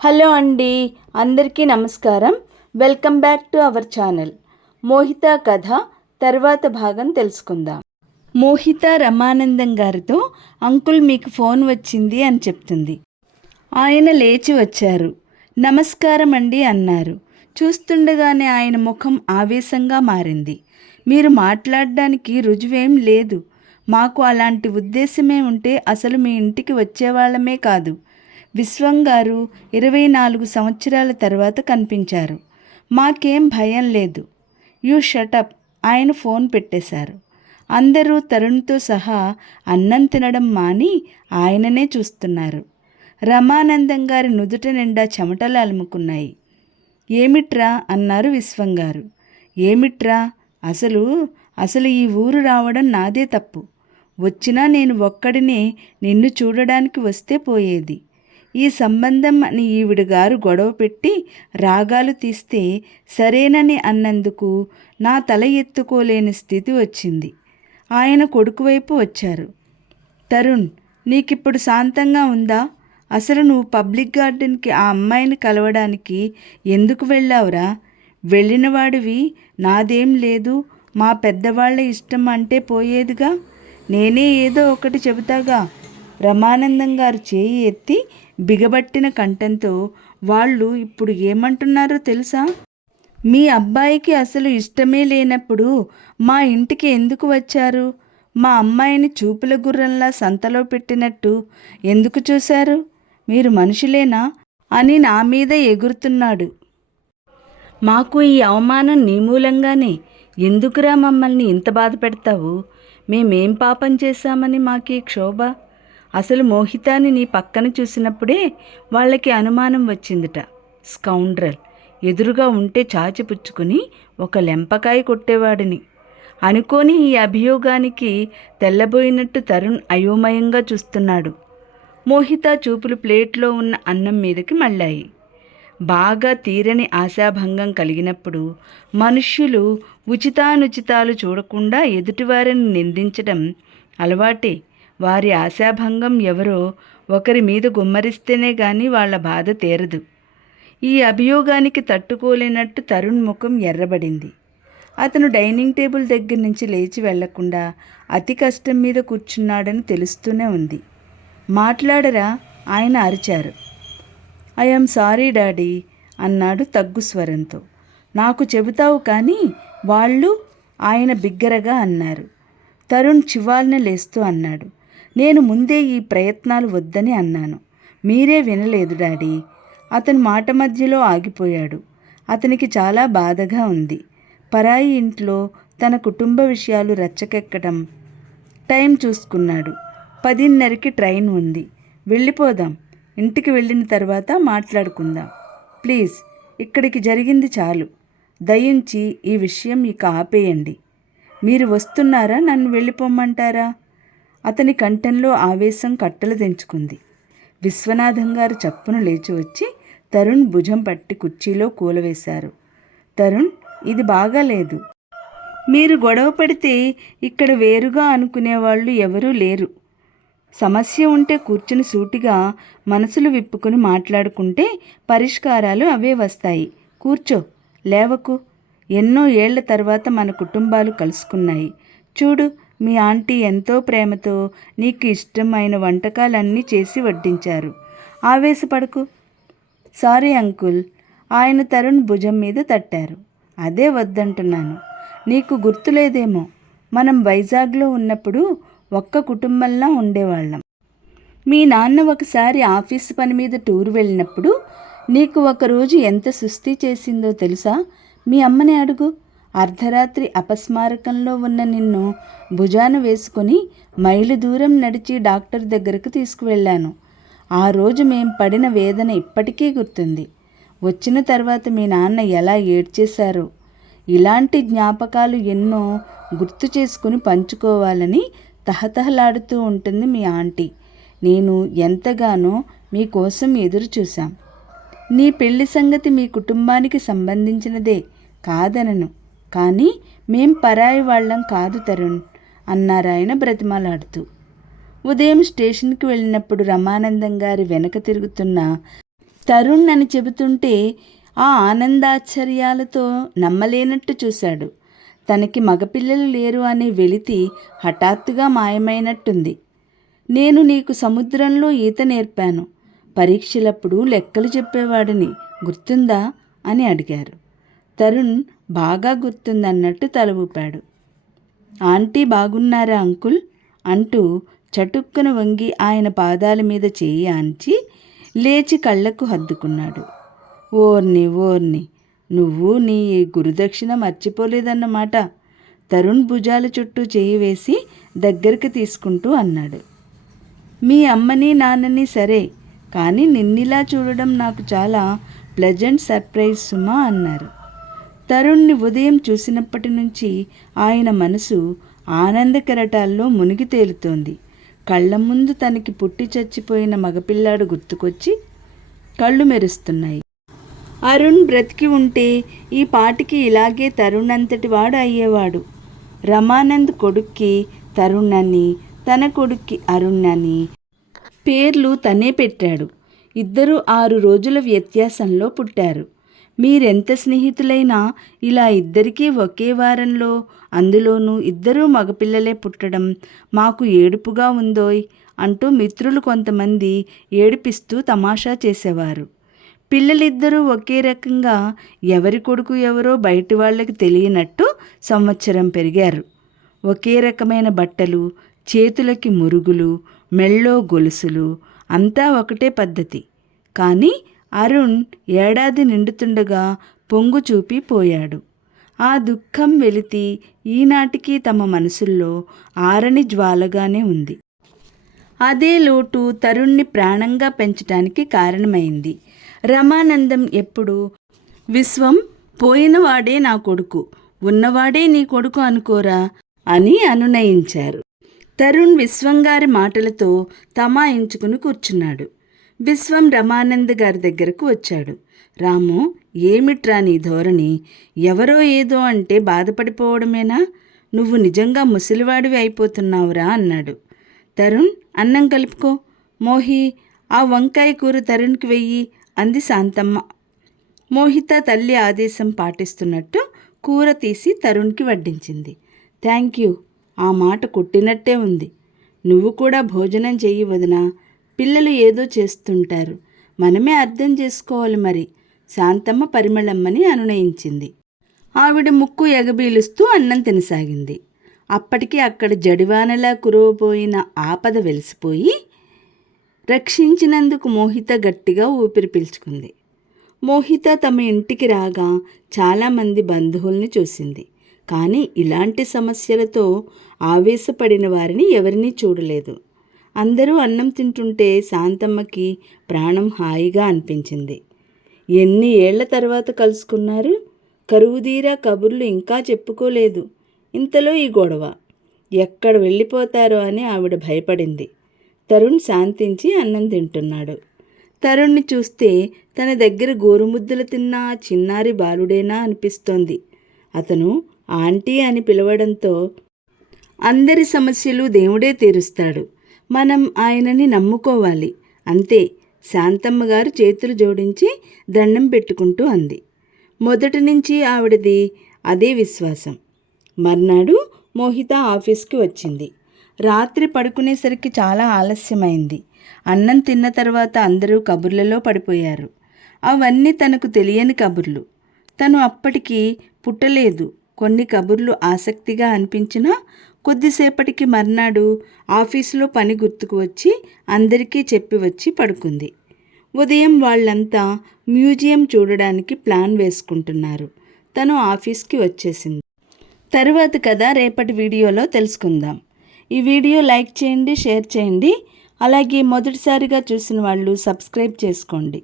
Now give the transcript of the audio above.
Hello అండి అందరికీ నమస్కారం. Welcome back to our channel. Mohitha కథ తర్వాత భాగం తెలుసుకుందాం. మోహిత రమానందం గారితో అంకుల్ మీకు ఫోన్ వచ్చింది అని చెప్తుంది. ఆయన లేచి వచ్చారు. నమస్కారం అండి అన్నారు. చూస్తుండగానే ఆయన ముఖం ఆవేశంగా మారింది. మీరు మాట్లాడడానికి రుజువేం లేదు. మాకు అలాంటి ఉద్దేశమే ఉంటే అసలు మీ ఇంటికి వచ్చేవాళ్ళమే కాదు. విశ్వం గారు ఇరవై నాలుగు సంవత్సరాల తర్వాత కనిపించారు. మాకేం భయం లేదు. యూ షటప్ ఆయన ఫోన్ పెట్టేశారు. అందరూ తరుణ్తో సహా అన్నం తినడం మాని ఆయననే చూస్తున్నారు. రమానందం గారి నుదుట నిండా చెమటలు అలుముకున్నాయి. ఏమిట్రా? అన్నారు విశ్వం గారు. ఏమిట్రా? అసలు అసలు ఈ ఊరు రావడం నాదే తప్పు. వచ్చినా నేను ఒక్కడినే నిన్ను చూడడానికి వస్తే పోయేది. ఈ సంబంధం అని ఈవిడ గారు గొడవ పెట్టి రాగాలు తీస్తే సరేనని అన్నందుకు నా తల ఎత్తుకోలేని స్థితి వచ్చింది. ఆయన కొడుకు వైపు వచ్చారు. తరుణ్ నీకిప్పుడు శాంతంగా ఉందా? అసలు నువ్వు పబ్లిక్ గార్డెన్కి ఆ అమ్మాయిని కలవడానికి ఎందుకు వెళ్ళావురా? వెళ్ళినవాడివి నాదేం లేదు మా పెద్దవాళ్ళ ఇష్టం అంటే పోయేదిగా? నేనే ఏదో ఒకటి చెబుతాగా? రమానందం గారు చేయి ఎత్తి బిగబట్టిన కంఠంతో వాళ్ళు ఇప్పుడు ఏమంటున్నారో తెలుసా? మీ అబ్బాయికి అసలు ఇష్టమే లేనప్పుడు మా ఇంటికి ఎందుకు వచ్చారు? మా అమ్మాయిని చూపుల గుర్రంలా సంతలో పెట్టినట్టు ఎందుకు చూశారు? మీరు మనుషులేనా? అని నా మీద ఎగురుతున్నాడు. మాకు ఈ అవమానం నీ మూలంగానే. ఎందుకురా మమ్మల్ని ఇంత బాధ పెడతావు? మేమేం పాపం చేశామని మాకీ క్షోభ? అసలు మోహితాని నీ పక్కన చూసినప్పుడే వాళ్ళకి అనుమానం వచ్చిందిట. స్కౌండ్రల్. ఎదురుగా ఉంటే చాచిపుచ్చుకుని ఒక లెంపకాయ కొట్టేవాడిని. అనుకోని ఈ అభియోగానికి తెల్లబోయినట్టు తరుణ్ అయోమయంగా చూస్తున్నాడు. మోహిత చూపులు ప్లేట్లో ఉన్న అన్నం మీదకి మళ్ళాయి. బాగా తీరని ఆశాభంగం కలిగినప్పుడు మనుష్యులు ఉచితానుచితాలు చూడకుండా ఎదుటివారిని నిందించడం అలవాటే. వారి ఆశాభంగం ఎవరో ఒకరి మీద గుమ్మరిస్తేనే గాని వాళ్ళ బాధ తీరదు. ఈ అభియోగానికి తట్టుకోలేనట్టు తరుణ్ ముఖం ఎర్రబడింది. అతను డైనింగ్ టేబుల్ దగ్గర నుంచి లేచి వెళ్ళకుండా అతి కష్టం మీద కూర్చున్నాడని తెలుస్తూనే ఉంది. మాట్లాడరా? ఆయన అరిచారు. ఐఎమ్ సారీ డాడీ అన్నాడు తగ్గు స్వరంతో. నాకు చెబుతావు కానీ వాళ్ళు ఆయన బిగ్గరగా అన్నారు. తరుణ్ చివాల్న లేస్తూ అన్నాడు. నేను ముందే ఈ ప్రయత్నాలు వద్దని అన్నాను. మీరే వినలేదు డాడీ. అతను మాట మధ్యలో ఆగిపోయాడు. అతనికి చాలా బాధగా ఉంది. పరాయి ఇంట్లో తన కుటుంబ విషయాలు రచ్చకెక్కడం టైం చూసుకున్నాడు. పదిన్నరకి ట్రైన్ ఉంది. వెళ్ళిపోదాం. ఇంటికి వెళ్ళిన తర్వాత మాట్లాడుకుందాం. ప్లీజ్ ఇక్కడికి జరిగింది చాలు. దయించి ఈ విషయం ఇక ఆపేయండి. మీరు వస్తున్నారా? నన్ను వెళ్ళిపోమ్మంటారా? అతని కంఠంలో ఆవేశం కట్టలు తెంచుకుంది. విశ్వనాథం గారు చప్పున లేచి వచ్చి తరుణ్ భుజం పట్టి కుర్చీలో కూలవేశారు. తరుణ్ ఇది బాగాలేదు మీరు గొడవ పడితే ఇక్కడ వేరుగా అనుకునేవాళ్ళు ఎవరూ లేరు. సమస్య ఉంటే కూర్చుని సూటిగా మనసులు విప్పుకుని మాట్లాడుకుంటే పరిష్కారాలు అవే వస్తాయి. కూర్చో లేవకు. ఎన్నో ఏళ్ళ తర్వాత మన కుటుంబాలు కలుసుకున్నాయి. చూడు మీ ఆంటీ ఎంతో ప్రేమతో నీకు ఇష్టమైన వంటకాలన్నీ చేసి వడ్డించారు. ఆవేశపడకు. Sorry uncle. ఆయన తరుణ్ భుజం మీద తట్టారు. అదే వద్దంటున్నాను. నీకు గుర్తులేదేమో. మనం వైజాగ్లో ఉన్నప్పుడు ఒక్క కుటుంబంలా ఉండేవాళ్ళం. మీ నాన్న ఒకసారి ఆఫీస్ పని మీద టూర్ వెళ్ళినప్పుడు నీకు ఒకరోజు ఎంత సుస్థి చేసిందో తెలుసా? మీ అమ్మని అడుగు. అర్ధరాత్రి అపస్మారకంలో ఉన్న నిన్ను భుజాన వేసుకొని మైలు దూరం నడిచి డాక్టర్ దగ్గరకు తీసుకువెళ్ళాను. ఆ రోజు మేం పడిన వేదన ఇప్పటికీ గుర్తుంది. వచ్చిన తర్వాత మీ నాన్న ఎలా ఏడ్చేశారు? ఇలాంటి జ్ఞాపకాలు ఎన్నో గుర్తు చేసుకుని పంచుకోవాలని తహతహలాడుతూ ఉంటుంది మీ ఆంటీ. నేను ఎంతగానో మీకోసం ఎదురు చూశాం నీ పెళ్ళి సంగతి మీ కుటుంబానికి సంబంధించినదే కాదనను. కానీ మేం పరాయి వాళ్ళం కాదు తరుణ్ అన్నారాయన బ్రతిమాలాడుతూ. ఉదయం స్టేషన్కి వెళ్ళినప్పుడు రమానందం గారి వెనక తిరుగుతున్న తరుణ్ అని చెబుతుంటే ఆ ఆనందాశ్చర్యాలతో నమ్మలేనట్టు చూశాడు. తనకి మగపిల్లలు లేరు అనే వెలితి హఠాత్తుగా మాయమైనట్టుంది. నేను నీకు సముద్రంలో ఈత నేర్పాను. పరీక్షలప్పుడు లెక్కలు చెప్పేవాడిని. గుర్తుందా? అని అడిగారు. తరుణ్ బాగా గుర్తుందన్నట్టు తల ఊపాడు ఆంటీ బాగున్నారా అంకుల్ అంటూ చటుక్కున వంగి ఆయన పాదాల మీద చేయి ఆంచి లేచి కళ్ళకు హద్దుకున్నాడు. ఓర్ని ఓర్ని నువ్వు నీ గురుదక్షిణ మర్చిపోలేదన్నమాట. తరుణ్ భుజాల చుట్టూ చేయి వేసి దగ్గరికి తీసుకుంటూ అన్నాడు. మీ అమ్మని నాన్నని సరే కానీ నిన్నిలా చూడడం నాకు చాలా ప్లెజెంట్ సర్ప్రైజ్ సుమా అన్నారు. తరుణ్ని ఉదయం చూసినప్పటి నుంచి ఆయన మనసు ఆనంద కెరటాల్లో మునిగి తేలుతోంది. కళ్ళ ముందు తనకి పుట్టి చచ్చిపోయిన మగపిల్లాడు గుర్తుకొచ్చి కళ్ళు మెరుస్తున్నాయి. అరుణ్ బ్రతికి ఉంటే ఈ పాటికి ఇలాగే తరుణ్ అంతటి వాడు అయ్యేవాడు. రమానంద్ కొడుక్కి తరుణ్ అని తన కొడుక్కి అరుణ్ అని పేర్లు తనే పెట్టాడు. ఇద్దరు ఆరు రోజుల వ్యత్యాసంలో పుట్టారు. మీరెంత స్నేహితులైనా ఇలా ఇద్దరికీ ఒకే వారంలో అందులోనూ ఇద్దరూ మగపిల్లలే పుట్టడం మాకు ఏడుపుగా ఉందోయ్ అంటూ మిత్రులు కొంతమంది ఏడిపిస్తూ తమాషా చేసేవారు. పిల్లలిద్దరూ ఒకే రకంగా ఎవరి కొడుకు ఎవరో బయటి వాళ్ళకి తెలియనట్టు సంవత్సరం పెరిగారు. ఒకే రకమైన బట్టలు చేతులకి మురుగులు మెళ్ళో గొలుసులు అంతా ఒకటే పద్ధతి. కానీ అరుణ్ ఏడాది నిండుతుండగా పొంగు చూపి పోయాడు. ఆ దుఃఖం వెలితి ఈనాటికి తమ మనసుల్లో ఆరని జ్వాలగానే ఉంది. అదే లోటు తరుణ్ణి ప్రాణంగా పెంచడానికి కారణమైంది. రమానందం ఎప్పుడు విశ్వం పోయినవాడే నా కొడుకు ఉన్నవాడే నీ కొడుకు అనుకోరా అని అనునయించారు. తరుణ్ విశ్వంగారి మాటలతో తమాయించుకుని కూర్చున్నాడు. విశ్వం రమానంద్ గారి దగ్గరకు వచ్చాడు. రాము ఏమిట్రా నీ ధోరణి? ఎవరో ఏదో అంటే బాధపడిపోవడమేనా? నువ్వు నిజంగా ముసలివాడివి అయిపోతున్నావురా అన్నాడు. తరుణ్ అన్నం కలుపుకో. మోహి ఆ వంకాయ కూర తరుణ్కి వెయ్యి అంది శాంతమ్మ. మోహిత తల్లి ఆదేశం పాటిస్తున్నట్టు కూర తీసి తరుణ్కి వడ్డించింది. థ్యాంక్ యూ ఆ మాట కొట్టినట్టే ఉంది. నువ్వు కూడా భోజనం చెయ్యి వదినా. పిల్లలు ఏదో చేస్తుంటారు. మనమే అర్థం చేసుకోవాలి మరి. శాంతమ్మ పరిమళమ్మని అనునయించింది. ఆవిడ ముక్కు ఎగబీలుస్తూ అన్నం తినసాగింది. అప్పటికి అక్కడ జడివానలా కురవబోయిన ఆపద వెలిసిపోయి రక్షించినందుకు మోహిత గట్టిగా ఊపిరి పీల్చుకుంది. మోహిత తమ ఇంటికి రాగా చాలామంది బంధువుల్ని చూసింది. కానీ ఇలాంటి సమస్యలతో ఆవేశపడిన వారిని ఎవరినీ చూడలేదు. అందరూ అన్నం తింటుంటే శాంతమ్మకి ప్రాణం హాయిగా అనిపించింది. ఎన్ని ఏళ్ళ తర్వాత కలుసుకున్నారు? కరువుదీరా కబుర్లు ఇంకా చెప్పుకోలేదు. ఇంతలో ఈ గొడవ. ఎక్కడ వెళ్ళిపోతారో అని ఆవిడ భయపడింది. తరుణ్ శాంతించి అన్నం తింటున్నాడు. తరుణ్ని చూస్తే తన దగ్గర గోరుముద్దలు తిన్న చిన్నారి బాలుడేనా అనిపిస్తోంది. అతను ఆంటీ అని పిలవడంతో అందరి సమస్యలు దేవుడే తీరుస్తాడు. మనం ఆయనని నమ్ముకోవాలి. అంతే. శాంతమ్మ గారు చేతులు జోడించి దండం పెట్టుకుంటూ అంది. మొదటి నుంచి ఆవిడది అదే విశ్వాసం. మర్నాడు మోహిత ఆఫీస్కి వచ్చింది. రాత్రి పడుకునేసరికి చాలా ఆలస్యమైంది. అన్నం తిన్న తర్వాత అందరూ కబుర్లలో పడిపోయారు. అవన్నీ తనకు తెలియని కబుర్లు. తను అప్పటికి పుట్టలేదు. కొన్ని కబుర్లు ఆసక్తిగా అనిపించినా కొద్దిసేపటికి మర్నాడు ఆఫీసులో పని గుర్తుకు వచ్చి అందరికీ చెప్పి వచ్చి పడుకుంది. ఉదయం వాళ్ళంతా మ్యూజియం చూడడానికి ప్లాన్ వేసుకుంటున్నారు. తను ఆఫీస్కి వచ్చేసింది. తరువాత కదా రేపటి వీడియోలో తెలుసుకుందాం. ఈ వీడియో లైక్ చేయండి షేర్ చేయండి. అలాగే మొదటిసారిగా చూసిన వాళ్ళు సబ్స్క్రైబ్ చేసుకోండి.